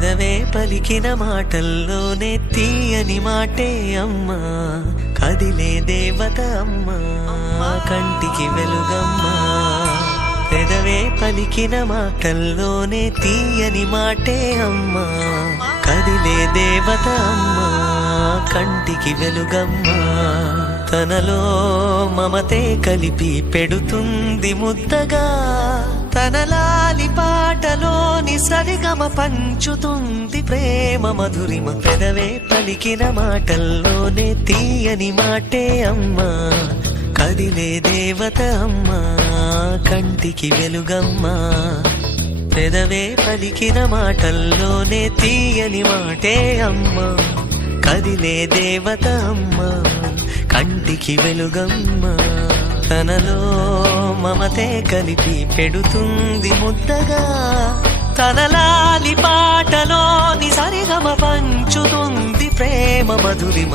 పెదవే పలికిన మాటల్లోనే తీయని మాటే అమ్మా, కదిలే దేవత అమ్మా, కంటికి వెలుగమ్మా. పెదవే పలికిన మాటల్లోనే తీయని మాటే అమ్మా, కదిలే దేవత అమ్మా, కంటికి వెలుగమ్మా. తనలో మమతే కలిపి పెడుతుంది ముద్దగా, తన లాలి పాటలోని సరిగమ పంచుతుంది ప్రేమ మధురిమ. పెదవే పలికిన మాటల్లోనే తీయని మాటే అమ్మా, కదిలే దేవత అమ్మా, కంటికి వెలుగమ్మా. పెదవే పలికిన మాటల్లోనే తీయని మాటే అమ్మా, కదిలే దేవత అమ్మా, కంటికి వెలుగమ్మా. తనలో మమతే కలిపి పెడుతుంది ముద్దగా, తన లాలి పాటలోని సరిగమ పంచుతుంది ప్రేమ మధురిమ.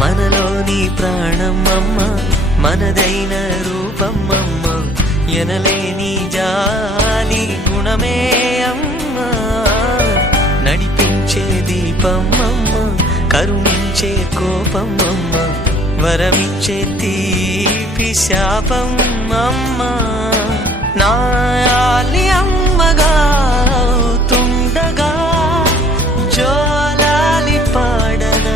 మనలోని ప్రాణం అమ్మ, మనదైన రూపం అమ్మ, ఎనలేని జాలి గుణమే అమ్మ. నడిపించే దీపం అమ్మ, కరుణించే కోపం అమ్మ, వరమిచ్చే తీపి శాపం అమ్మ. నాయాలి అమ్మగా అవుతుండగా, జోలాలి పాడన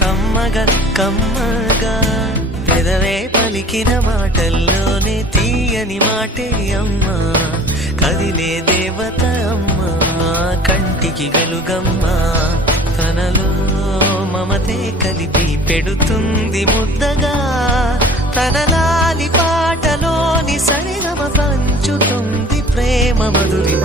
కమ్మగా కమ్మగా. పెదవే పలికిన మాటల్లోనే తీయని మాటే అమ్మా, కదిలే దేవత అమ్మా, కంటికి వెలుగమ్మా. తనలో మమతే కలిపి పెడుతుంది ముద్దగా, తన లాలి పాటలోని సరిగమ పంచుతుంది ప్రేమ మధురిమ.